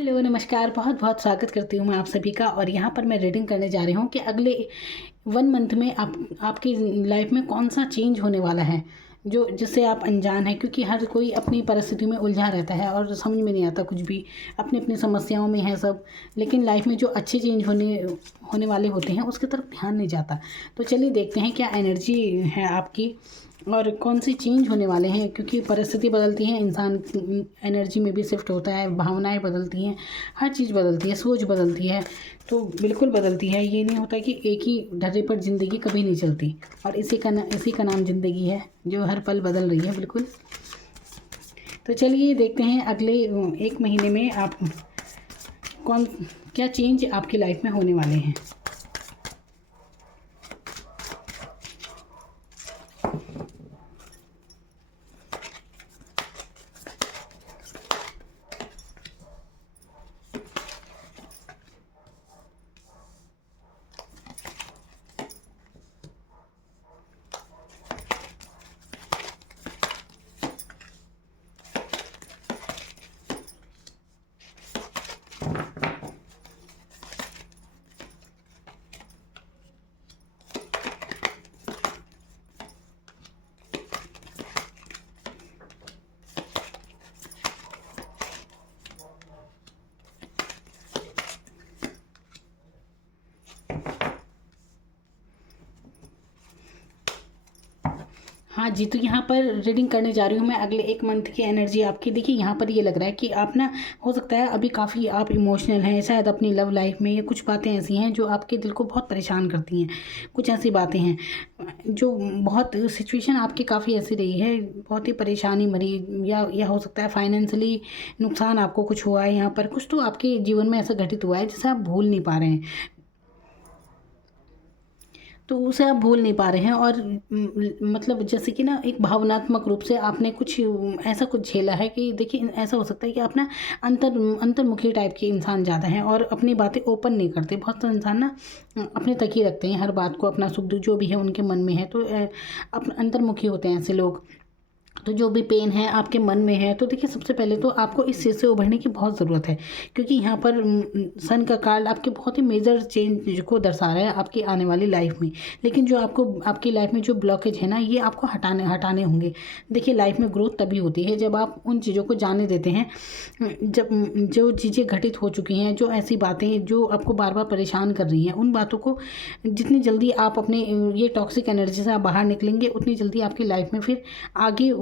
Hello, नमस्कार। बहुत बहुत स्वागत करती हूँ मैं आप सभी का। और यहाँ पर मैं रीडिंग करने जा रही हूँ कि अगले 1 मंथ में आपकी लाइफ में कौन सा चेंज होने वाला है जो जिससे आप अनजान हैं, क्योंकि हर कोई अपनी परिस्थिति में उलझा रहता है और समझ में नहीं आता कुछ भी, अपनी अपनी समस्याओं में है सब। लेकिन लाइफ में जो अच्छे चेंज होने होने वाले होते हैं उसकी तरफ ध्यान नहीं जाता। तो चलिए देखते हैं क्या एनर्जी है आपकी और कौन से चेंज होने वाले हैं, क्योंकि परिस्थिति बदलती है, इंसान की एनर्जी में भी शिफ्ट होता है, भावनाएं बदलती हैं, हर चीज़ बदलती है, सोच बदलती है। तो बिल्कुल बदलती है। ये नहीं होता कि एक ही ढर्रे पर ज़िंदगी कभी नहीं चलती। और इसी का नाम ज़िंदगी है जो हर पल बदल रही है। बिल्कुल। तो चलिए देखते हैं अगले 1 महीने में आप क्या चेंज आपकी लाइफ में होने वाले हैं। हाँ जी, तो यहाँ पर रीडिंग करने जा रही हूँ मैं अगले 1 मंथ की एनर्जी आपकी। देखिए यहाँ पर ये लग रहा है कि आप ना, हो सकता है अभी काफ़ी आप इमोशनल हैं शायद अपनी लव लाइफ में, या कुछ बातें ऐसी हैं जो आपके दिल को बहुत परेशान करती हैं। कुछ ऐसी बातें हैं जो बहुत, सिचुएशन आपकी काफ़ी ऐसी रही है, बहुत ही परेशानी भरी, या हो सकता है फाइनेंशियली नुकसान आपको कुछ हुआ है। यहाँ पर कुछ तो आपके जीवन में ऐसा घटित हुआ है जिसे आप भूल नहीं पा रहे हैं। तो उसे आप भूल नहीं पा रहे हैं। और मतलब जैसे कि ना, एक भावनात्मक रूप से आपने कुछ ऐसा कुछ झेला है कि देखिए ऐसा हो सकता है कि आप ना अंतर्मुखी टाइप के इंसान ज़्यादा हैं और अपनी बातें ओपन नहीं करते। बहुत से इंसान ना अपने तक ही रखते हैं हर बात को, अपना सुख दुख जो भी है उनके मन में है, तो अपने अंतर्मुखी होते हैं ऐसे लोग। तो जो भी पेन है आपके मन में है, तो देखिए सबसे पहले तो आपको इस चीज़ से उभरने की बहुत ज़रूरत है, क्योंकि यहाँ पर सन का कार्ड आपके बहुत ही मेजर चेंज को दर्शा रहा है आपकी आने वाली लाइफ में। लेकिन जो आपको आपकी लाइफ में जो ब्लॉकेज है ना, ये आपको हटाने हटाने होंगे। देखिए लाइफ में ग्रोथ तभी होती है जब आप उन चीज़ों को जाने देते हैं, जब जो चीज़ें घटित हो चुकी हैं, जो ऐसी बातें जो आपको बार बार परेशान कर रही हैं, उन बातों को जितनी जल्दी आप अपने ये टॉक्सिक एनर्जी से आप बाहर निकलेंगे, उतनी जल्दी आपकी लाइफ में फिर आगे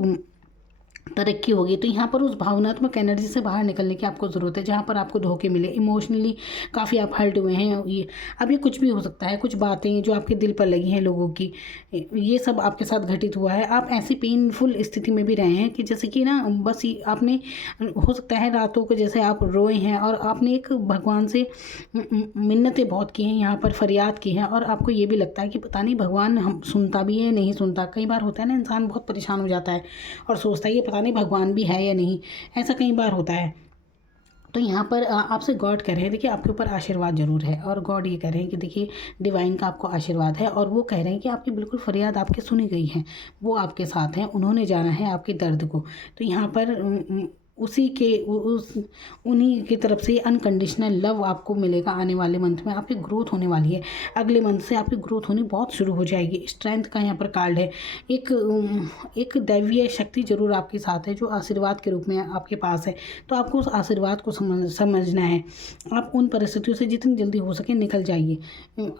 तरक्की होगी। तो यहाँ पर उस भावनात्मक एनर्जी से बाहर निकलने की आपको ज़रूरत है, जहाँ पर आपको धोखे मिले, इमोशनली काफ़ी आप हर्ट हुए हैं। ये अब ये कुछ भी हो सकता है, कुछ बातें जो आपके दिल पर लगी हैं लोगों की, ये सब आपके साथ घटित हुआ है। आप ऐसी पेनफुल स्थिति में भी रहे हैं कि जैसे कि ना, बस आपने, हो सकता है रातों को जैसे आप रोए हैं और आपने एक भगवान से मिन्नतें बहुत की हैं, यहाँ पर फरियाद की है, और आपको ये भी लगता है कि पता नहीं भगवान हम सुनता भी है नहीं सुनता। कई बार होता है ना, इंसान बहुत परेशान हो जाता है और सोचता है ये पता नहीं भगवान भी है या नहीं, ऐसा कई बार होता है। तो यहाँ पर आपसे गॉड कह रहे हैं, देखिए आपके ऊपर आशीर्वाद जरूर है, और गॉड ये कह रहे हैं कि देखिए डिवाइन का आपको आशीर्वाद है, और वो कह रहे हैं कि आपकी बिल्कुल फरियाद आपकी सुनी गई है, वो आपके साथ हैं, उन्होंने जाना है आपके दर्द को। तो यहाँ पर उसी के उस उन्हीं की तरफ से अनकंडीशनल लव आपको मिलेगा। आने वाले मंथ में आपकी ग्रोथ होने वाली है, अगले मंथ से आपकी ग्रोथ होनी बहुत शुरू हो जाएगी। स्ट्रेंथ का यहाँ पर कार्ड है। एक दैवीय शक्ति जरूर आपके साथ है जो आशीर्वाद के रूप में आपके पास है। तो आपको उस आशीर्वाद को समझना है। आप उन परिस्थितियों से जितनी जल्दी हो सके निकल जाइए।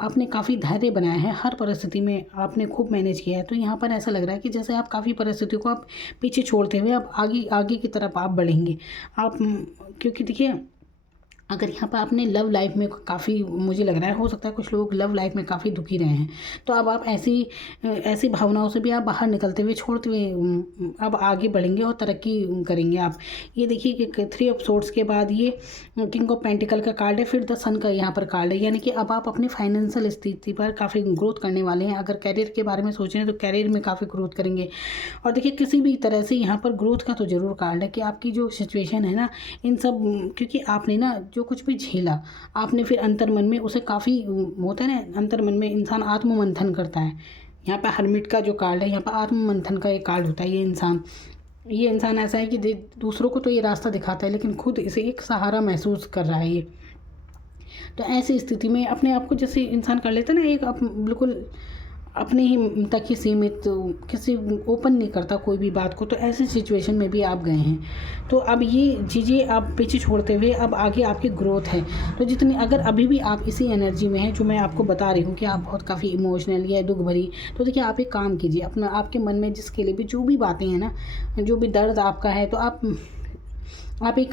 आपने काफ़ी धैर्य बनाया है, हर परिस्थिति में आपने खूब मैनेज किया है। तो यहाँ पर ऐसा लग रहा है कि जैसे आप काफ़ी परिस्थितियों को आप पीछे छोड़ते हुए अब आगे आगे की तरफ आप बढ़ेंगे। आप क्योंकि देखिए, अगर यहाँ पर आपने लव लाइफ में काफ़ी, मुझे लग रहा है हो सकता है कुछ लोग लव लाइफ में काफ़ी दुखी रहे हैं, तो अब आप ऐसी ऐसी भावनाओं से भी आप बाहर निकलते हुए, छोड़ते हुए अब आगे बढ़ेंगे और तरक्की करेंगे आप। ये देखिए कि 3 ऑफ सोर्ड्स के बाद ये किंग ऑफ पेंटिकल का कार्ड है, फिर द सन का यहाँ पर कार्ड है, यानी कि अब आप अपनी फाइनेंशियल स्थिति पर काफ़ी ग्रोथ करने वाले हैं। अगर कैरियर के बारे में सोच रहे हैं तो कैरियर में काफ़ी ग्रोथ करेंगे। और देखिए किसी भी तरह से यहाँ पर ग्रोथ का तो ज़रूर कार्ड है कि आपकी जो सिचुएशन है ना, इन सब, क्योंकि आपने ना जो कुछ भी झेला, आपने फिर अंतर्मन में उसे काफ़ी, होता है ना अंतर्मन में इंसान आत्ममंथन करता है। यहाँ पर हर्मिट का जो कार्ड है, यहाँ पर आत्ममंथन का एक कार्ड होता है। ये इंसान ये इंसान ऐसा है कि दूसरों को तो ये रास्ता दिखाता है लेकिन खुद इसे एक सहारा महसूस कर रहा है ये। तो ऐसी स्थिति में अपने आप को जैसे इंसान कर लेता है ना, एक बिल्कुल अपने ही तक ही सीमित, किसी ओपन नहीं करता कोई भी बात को, तो ऐसी सिचुएशन में भी आप गए हैं। तो अब ये चीज़ें आप पीछे छोड़ते हुए अब आगे आपकी ग्रोथ है। तो जितनी अगर अभी भी आप इसी एनर्जी में हैं जो मैं आपको बता रही हूँ कि आप बहुत काफ़ी इमोशनल या दुख भरी, तो देखिए आप एक काम कीजिए, अपना आपके मन में जिसके लिए भी जो भी बातें हैं ना, जो भी दर्द आपका है, तो आप एक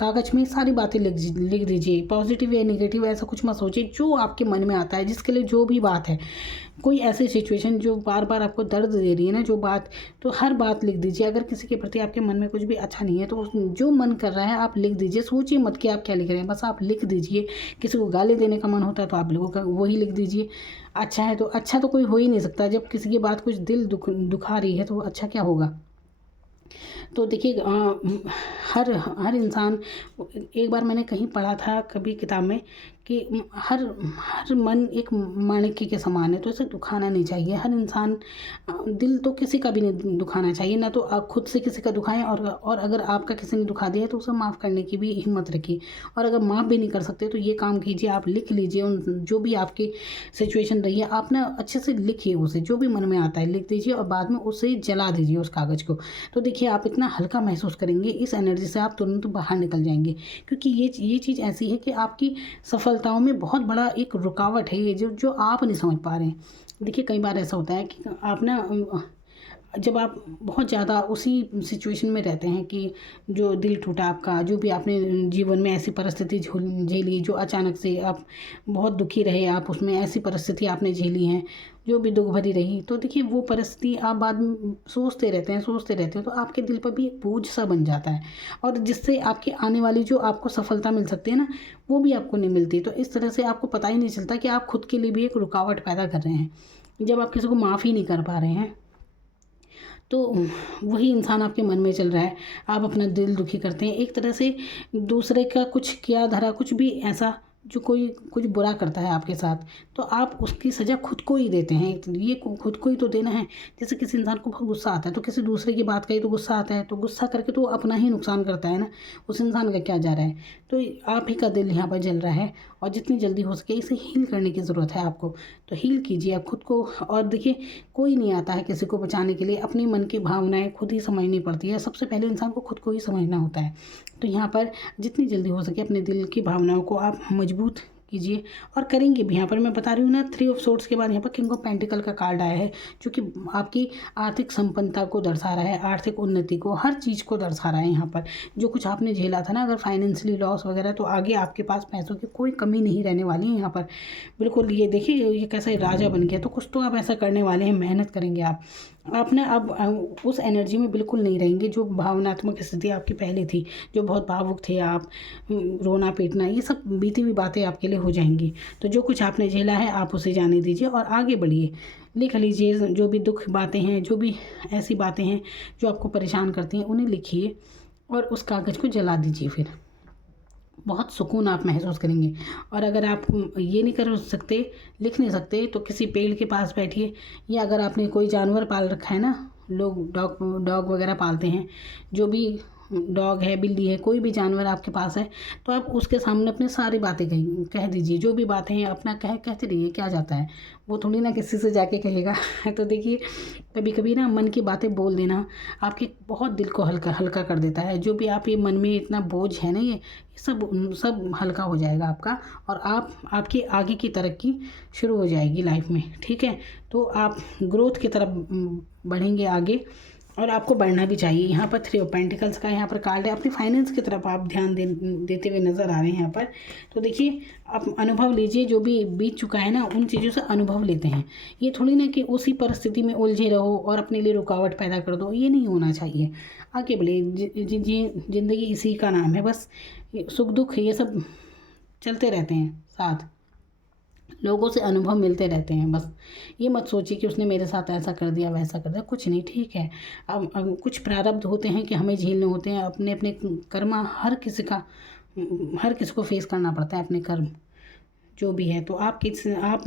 कागज़ में सारी बातें लिख दीजिए, पॉजिटिव या नेगेटिव ऐसा कुछ मत सोचिए, जो आपके मन में आता है जिसके लिए जो भी बात है, कोई ऐसी सिचुएशन जो बार बार आपको दर्द दे रही है ना, जो बात, तो हर बात लिख दीजिए। अगर किसी के प्रति आपके मन में कुछ भी अच्छा नहीं है तो जो मन कर रहा है आप लिख दीजिए, सोचिए मत कि आप क्या लिख रहे हैं, बस आप लिख दीजिए। किसी को गाली देने का मन होता है तो आप लोगों का वही लिख दीजिए। अच्छा तो कोई हो ही नहीं सकता, जब किसी की बात कुछ दिल दुखा रही है तो अच्छा क्या होगा। तो देखिए हर इंसान, एक बार मैंने कहीं पढ़ा था कभी किताब में कि हर हर मन एक माणिक्य के समान है, तो इसे दुखाना नहीं चाहिए। हर इंसान, दिल तो किसी का भी नहीं दुखाना चाहिए, ना तो आप खुद से किसी का दुखाएं, और अगर आपका किसी ने दुखा दिया है तो उसे माफ़ करने की भी हिम्मत रखिए। और अगर माफ़ भी नहीं कर सकते तो ये काम कीजिए, आप लिख लीजिए उन जो भी आपकी सिचुएशन रही है, आप ना अच्छे से लिखिए, उसे जो भी मन में आता है लिख दीजिए और बाद में उसे जला दीजिए उस कागज़ को। तो देखिए आप इतना हल्का महसूस करेंगे, इस एनर्जी से आप तुरंत बाहर निकल जाएंगे। क्योंकि ये चीज़ ऐसी है कि आपकी सफलताओं में बहुत बड़ा एक रुकावट है ये, जो आप नहीं समझ पा रहे हैं। देखिए कई बार ऐसा होता है कि आप ना, जब आप बहुत ज़्यादा उसी सिचुएशन में रहते हैं कि जो दिल टूटा आपका, जो भी आपने जीवन में ऐसी परिस्थिति झेली, जो अचानक से आप बहुत दुखी रहे, आप उसमें ऐसी परिस्थिति आपने झेली हैं जो भी दुख भरी रही, तो देखिए वो परिस्थिति आप बाद में सोचते रहते हैं तो आपके दिल पर भी एक बोझ सा बन जाता है, और जिससे आपकी आने वाली जो आपको सफलता मिल सकती है ना, वो भी आपको नहीं मिलती। तो इस तरह से आपको पता ही नहीं चलता कि आप खुद के लिए भी एक रुकावट पैदा कर रहे हैं, जब आप किसी को माफ़ ही नहीं कर पा रहे हैं। तो वही इंसान आपके मन में चल रहा है, आप अपना दिल दुखी करते हैं एक तरह से, दूसरे का कुछ किया धरा कुछ भी ऐसा, जो कोई कुछ बुरा करता है आपके साथ, तो आप उसकी सज़ा खुद को ही देते हैं। तो ये खुद को ही तो देना है। जैसे किसी इंसान को बहुत गुस्सा आता है तो किसी दूसरे की बात कही तो गुस्सा आता है, तो गुस्सा करके तो अपना ही नुकसान करता है ना, उस इंसान का क्या जा रहा है। तो आप ही का दिल यहाँ पर जल रहा है, और जितनी जल्दी हो सके इसे हील करने की ज़रूरत है आपको। तो हील कीजिए आप खुद को। और देखिए कोई नहीं आता है किसी को बचाने के लिए, अपनी मन की भावनाएं खुद ही समझनी पड़ती है। सबसे पहले इंसान को खुद को ही समझना होता है। तो यहाँ पर जितनी जल्दी हो सके अपने दिल की भावनाओं को आप मजबूत कीजिए, और करेंगे भी। यहाँ पर मैं बता रही हूँ ना, 3 ऑफ सोर्ड्स के बाद यहाँ पर किंग ऑफ पेंटिकल का कार्ड आया है, जो कि आपकी आर्थिक संपन्नता को दर्शा रहा है, आर्थिक उन्नति को, हर चीज़ को दर्शा रहा है। यहाँ पर जो कुछ आपने झेला था ना, अगर फाइनेंशियली लॉस वगैरह, तो आगे आपके पास पैसों की कोई कमी नहीं रहने वाली है यहाँ पर। बिल्कुल ये देखिए ये कैसा राजा बन गया, तो कुछ तो आप ऐसा करने वाले हैं, मेहनत करेंगे आप ना अब उस एनर्जी में बिल्कुल नहीं रहेंगे जो भावनात्मक स्थिति आपकी पहले थी, जो बहुत भावुक थे आप, रोना पीटना, ये सब बीती हुई बातें आपके लिए हो जाएंगी। तो जो कुछ आपने झेला है आप उसे जाने दीजिए और आगे बढ़िए। लिख लीजिए जो भी दुख बातें हैं, जो भी ऐसी बातें हैं जो आपको परेशान करती हैं, उन्हें लिखिए और उस कागज़ को जला दीजिए। फिर बहुत सुकून आप महसूस करेंगे। और अगर आप ये नहीं कर सकते, लिख नहीं सकते, तो किसी पेड़ के पास बैठिए, या अगर आपने कोई जानवर पाल रखा है ना, लोग डॉग वगैरह पालते हैं, जो भी डॉग है, बिल्ली है, कोई भी जानवर आपके पास है, तो आप उसके सामने अपनी सारी बातें कह दीजिए। जो भी बातें हैं अपना कहते रहिए, क्या जाता है, वो थोड़ी ना किसी से जाके कहेगा। तो देखिए कभी कभी ना मन की बातें बोल देना आपके बहुत दिल को हल्का हल्का कर देता है। जो भी आप ये मन में इतना बोझ है ना, ये सब हल्का हो जाएगा आपका, और आपकी आगे की तरक्की शुरू हो जाएगी लाइफ में। ठीक है, तो आप ग्रोथ की तरफ बढ़ेंगे आगे, और आपको बढ़ना भी चाहिए। यहाँ पर 3 ऑफ पेंटिकल्स का यहाँ पर कार्ड है, अपनी फाइनेंस की तरफ आप ध्यान देते हुए नज़र आ रहे हैं यहाँ पर। तो देखिए आप अनुभव लीजिए, जो भी बीत चुका है ना, उन चीज़ों से अनुभव लेते हैं। ये थोड़ी ना कि उसी परिस्थिति में उलझे रहो और अपने लिए रुकावट पैदा कर दो, ये नहीं होना चाहिए। आगे बढ़िए, ज़िंदगी इसी का नाम है, बस सुख दुख ये सब चलते रहते हैं साथ, लोगों से अनुभव मिलते रहते हैं। बस ये मत सोचिए कि उसने मेरे साथ ऐसा कर दिया वैसा कर दिया, कुछ नहीं। ठीक है, अब कुछ प्रारब्ध होते हैं कि हमें झेलने होते हैं, अपने अपने कर्म, हर किसी को फेस करना पड़ता है, अपने कर्म जो भी है। तो आप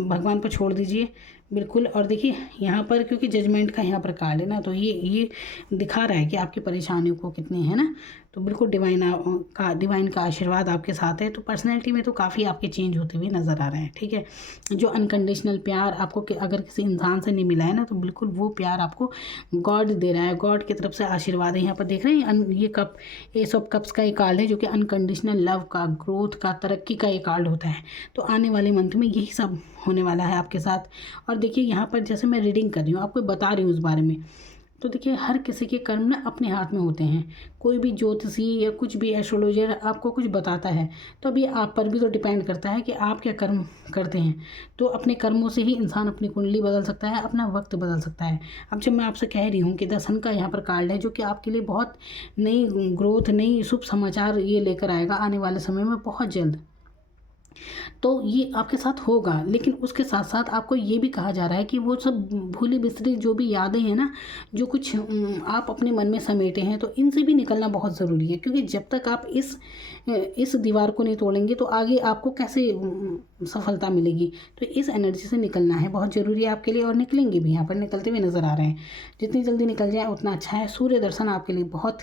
भगवान पर छोड़ दीजिए, बिल्कुल। और देखिए यहाँ पर क्योंकि जजमेंट का यहाँ पर कार्ड है ना, तो ये दिखा रहा है कि आपकी परेशानियों को कितनी है ना, तो बिल्कुल डिवाइन का आशीर्वाद आपके साथ है। तो पर्सनैलिटी में तो काफ़ी आपके चेंज होते हुए नज़र आ रहे हैं, ठीक है। जो अनकंडीशनल प्यार आपको अगर किसी इंसान से नहीं मिला है ना, तो बिल्कुल वो प्यार आपको गॉड दे रहा है, गॉड की तरफ से आशीर्वाद है। यहाँ पर देख रहे हैं ये कप, एस ऑफ कप्स का एक कार्ड है जो कि अनकंडीशनल लव का, ग्रोथ का, तरक्की का एक कार्ड होता है। तो आने वाले मंथ में यही सब होने वाला है आपके साथ। और देखिए यहाँ पर जैसे मैं रीडिंग कर रही हूँ, आपको बता रही हूँ उस बारे में, तो देखिए हर किसी के कर्म ना अपने हाथ में होते हैं। कोई भी ज्योतिषी या कुछ भी एस्ट्रोलॉजर आपको कुछ बताता है, तो अभी आप पर भी तो डिपेंड करता है कि आप क्या कर्म करते हैं। तो अपने कर्मों से ही इंसान अपनी कुंडली बदल सकता है, अपना वक्त बदल सकता है। अब जब मैं आपसे कह रही हूँ कि द सन का यहाँ पर कार्ड है जो कि आपके लिए बहुत नई ग्रोथ, नई शुभ समाचार ये लेकर आएगा आने वाले समय में बहुत जल्द। तो ये आपके साथ होगा, लेकिन उसके साथ साथ आपको ये भी कहा जा रहा है कि वो सब भूली बिसरी जो भी यादें हैं ना, जो कुछ आप अपने मन में समेटे हैं, तो इनसे भी निकलना बहुत ज़रूरी है। क्योंकि जब तक आप इस दीवार को नहीं तोड़ेंगे तो आगे आपको कैसे सफलता मिलेगी। तो इस एनर्जी से निकलना है, बहुत ज़रूरी है आपके लिए, और निकलेंगे भी, यहाँ पर निकलते हुए नज़र आ रहे हैं। जितनी जल्दी निकल जाए उतना अच्छा है। सूर्य दर्शन आपके लिए बहुत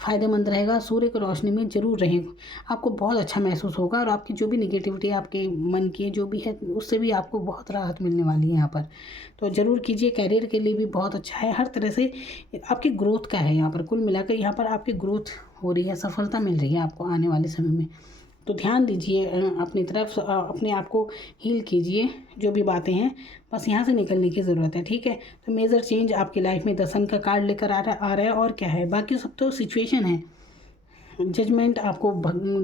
फ़ायदेमंद रहेगा। सूर्य की रोशनी में ज़रूर रहें, आपको बहुत अच्छा महसूस होगा। और आपकी जो भी निगेटिविटी आपके मन की जो भी है, उससे भी आपको बहुत राहत मिलने वाली है यहाँ पर। तो ज़रूर कीजिए, कैरियर के लिए भी बहुत अच्छा है। हर तरह से आपकी ग्रोथ का है यहाँ पर, कुल मिलाकर यहाँ पर आपकी ग्रोथ हो रही है, सफलता मिल रही है आपको आने वाले समय में। तो ध्यान दीजिए अपनी तरफ, अपने आप को हील कीजिए। जो भी बातें हैं बस यहाँ से निकलने की ज़रूरत है, ठीक है। तो मेजर चेंज आपकी लाइफ में द सन का कार्ड लेकर आ रहा है। और क्या है, बाकी सब तो सिचुएशन है। जजमेंट आपको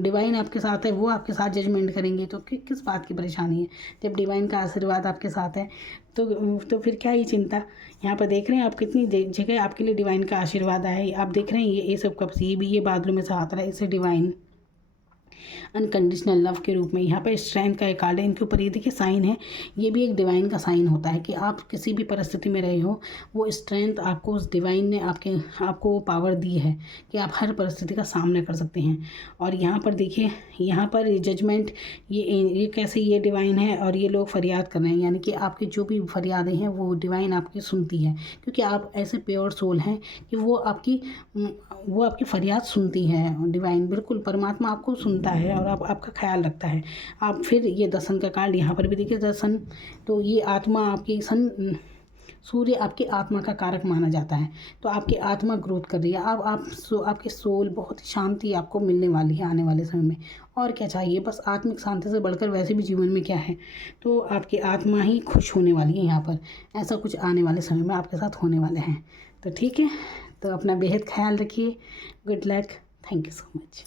डिवाइन आपके साथ है, वो आपके साथ जजमेंट करेंगे, तो किस बात की परेशानी है। जब डिवाइन का आशीर्वाद आपके साथ है तो फिर क्या ही चिंता। यहाँ पर देख रहे हैं आप कितनी जगह आपके लिए डिवाइन का आशीर्वाद आया है। आप देख रहे हैं ये सब कब से, ये भी ये बादलों में से आता रहा है, इससे डिवाइन अनकंडीशनल लव के रूप में यहाँ पर स्ट्रेंथ का एक कार्ड है। इनके ऊपर ये देखिए साइन है, ये भी एक डिवाइन का साइन होता है कि आप किसी भी परिस्थिति में रहे हो, वो स्ट्रेंथ आपको उस डिवाइन ने आपको वो पावर दी है कि आप हर परिस्थिति का सामना कर सकते हैं। और यहाँ पर देखिए, यहाँ पर जजमेंट, ये कैसे ये डिवाइन है और ये लोग फरियाद कर रहे हैं, यानी कि आपकी जो भी फरियादें हैं वो डिवाइन आपकी सुनती है। क्योंकि आप ऐसे प्योर सोल हैं कि वो आपकी फरियाद सुनती है। डिवाइन बिल्कुल, परमात्मा आपको सुनता है और आपका ख्याल रखता है। आप फिर ये द सन का कार्ड यहाँ पर भी देखिए, द सन, तो ये आत्मा आपकी सूर्य आपकी आत्मा का कारक माना जाता है। तो आपकी आत्मा ग्रोथ कर रही है। अब आपकी सोल बहुत शांति आपको मिलने वाली है आने वाले समय में। और क्या चाहिए, बस आत्मिक शांति से बढ़कर वैसे भी जीवन में क्या है। तो आपकी आत्मा ही खुश होने वाली है यहाँ पर। ऐसा कुछ आने वाले समय में आपके साथ होने वाले हैं। तो ठीक है, तो अपना बेहद ख्याल रखिए। Good luck, thank you so much.